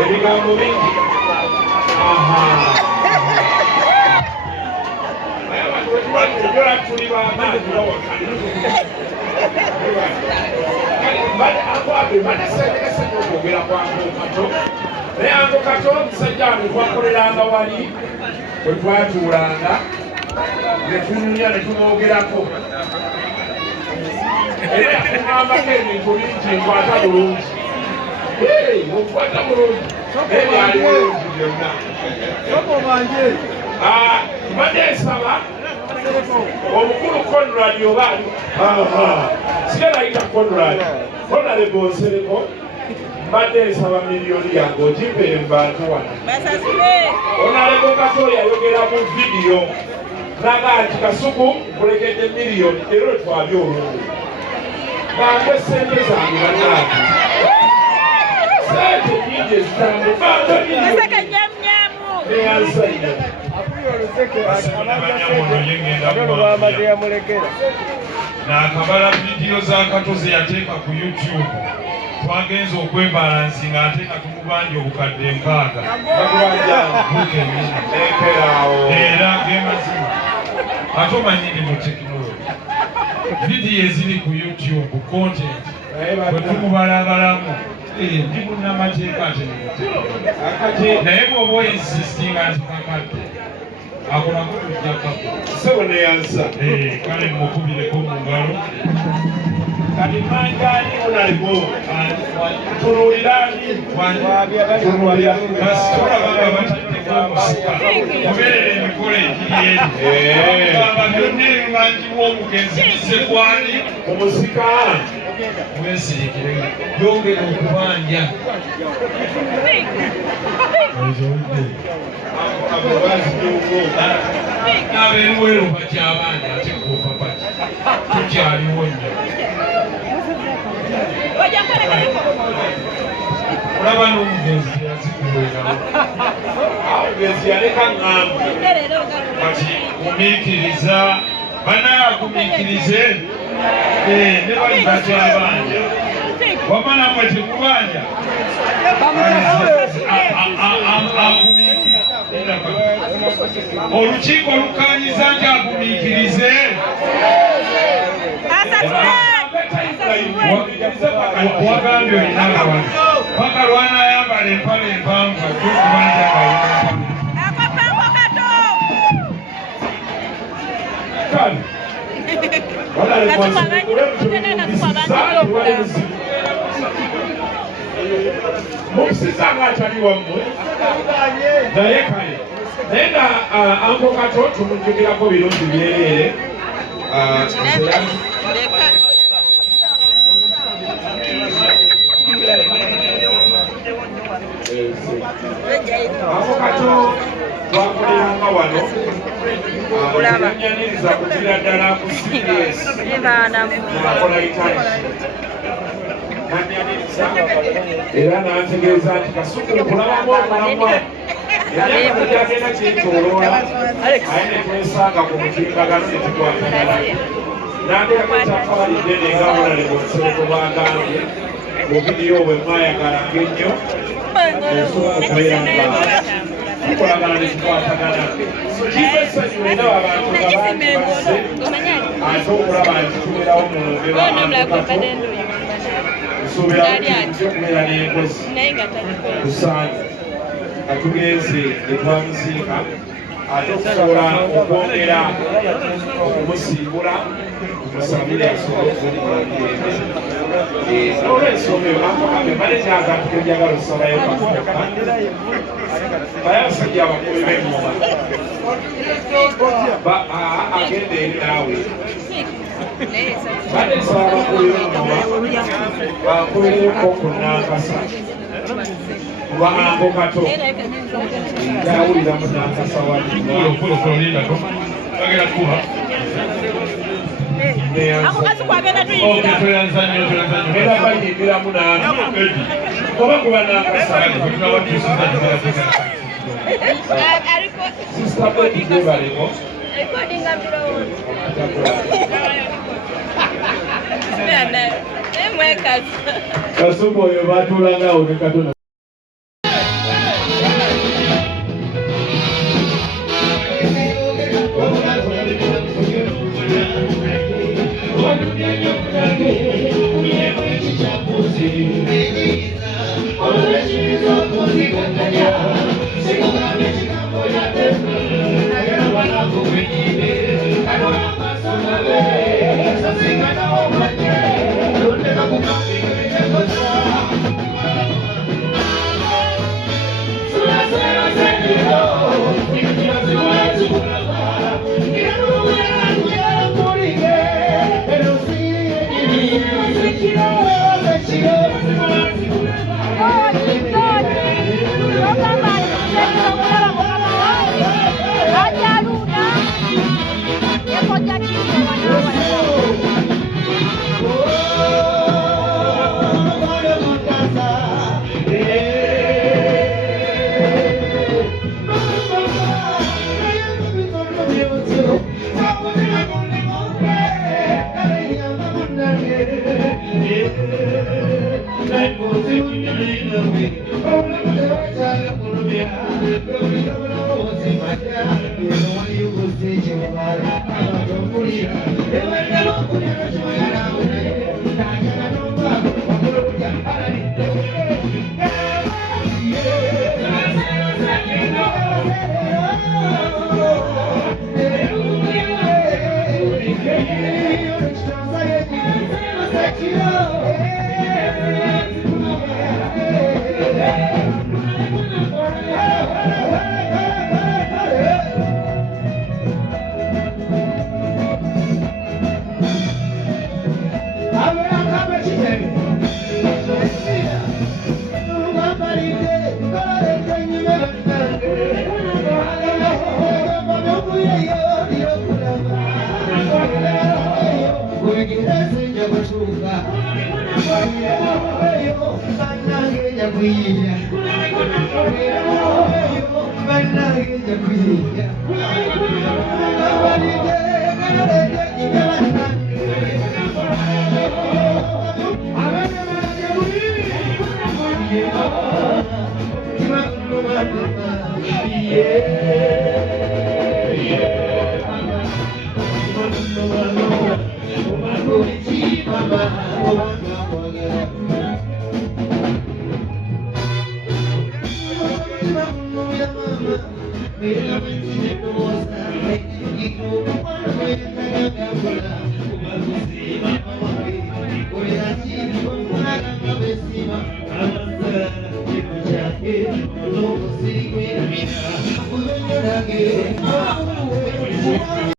ebigambo bingi tuli bamaanyi banaseetegesenye okwogera kwange kato naye ango kato omusajja wange twakoleranga wali bwe twatuulanga ne tunyumya ne tumwogerako era yakuŋŋambako ebintu bingi nkwata bulungi okwata bulungi naye byali bulungi byonna mbadde nsaba omukulu Conrad oba sigala ayita Conrad Nsereko mbadde nsaba miliyoni yange ogimpere mu bantu wano Onalebo Kato yayogera mu vidiyo naga nti Kasuku nkulekedde miliyoni era otwabye olungu bange sente zange bannange sente nyingi ezitambe bange neyansanya nakabala vidiyo za Kato ze yateeka ku YouTube twagenza okwebalansi ng'ateeka tumubanja obukadde 6 era gemazima ate omanyiri mu tekinologi vidiyo eziri ku YouTube content bwe tumubalabalamu ndi munnamateeka ate naye bw'oba oyinsistinga nti kakadde akolako tujjakako sebo neyansa kale mukubireko mu ngalo kati manjani Onalebo tunulirani kasitolabanga bataddeko omusika muberere emikolo egiri eri bamba byonna ebimanjiwa omugenzi bisekwani omusika mwesirikire yongera okubanja n'abeeruweero bakyabanja ate kupapaki tukyaliwo nnyo olaba n'omugenzi teyazikuweerawo omugenzi yaleka ŋŋambi kati gumiikiriza banaye agumiikirize ne bali bakyabanja wamala mwe tekubanja olukiiko lukanyiza nti agumiikirize wagambye olina lawano paka lwanayambala empale empanvu ajja okubanja mukisizanga atali wammwe naye kale naye nga Ango Kato tumujjukirako birungi byereere Ango Kato twakoleranga wano yanyaniriza kugira ddala ku CBS akola itanshi era n'antegeeza nti Kasuku nkulabamu omulamwa yali gyagenda kyetoloola aye ne twesanga ku mutimbagano ne tukwatagana n'andeeta akabalidde nenga Onalebo Nsereko bagambye mu vidiyo bwe mwayagalanga ennyo ensobola okubeera nga tukolagana ne tukwatagana kiba essanyu era abantu nga bangi basse ate okulaba nti tubeerawo mu lumbe nsuubira okubeera n'enkozi tusaanye nga tugenze etwamuziika ate okusobola okwongera okumusiibula tumusabire asobole okubuliramirembe olw'ensonga eyo akogambe manejaga tukenjagala okusabayo kafuka baye abasajja abakulu b'engoma agenda eri naawe bade nsaba abakulu b'engoma bakubireeko ku Nankasa kuba Ango Kato yawulira mu Nankasa era bayimbiramu nange oba kuba Nankasa sisita bwegide balimo Kasumba oyo batulanga awo ne Katonda. Thank you.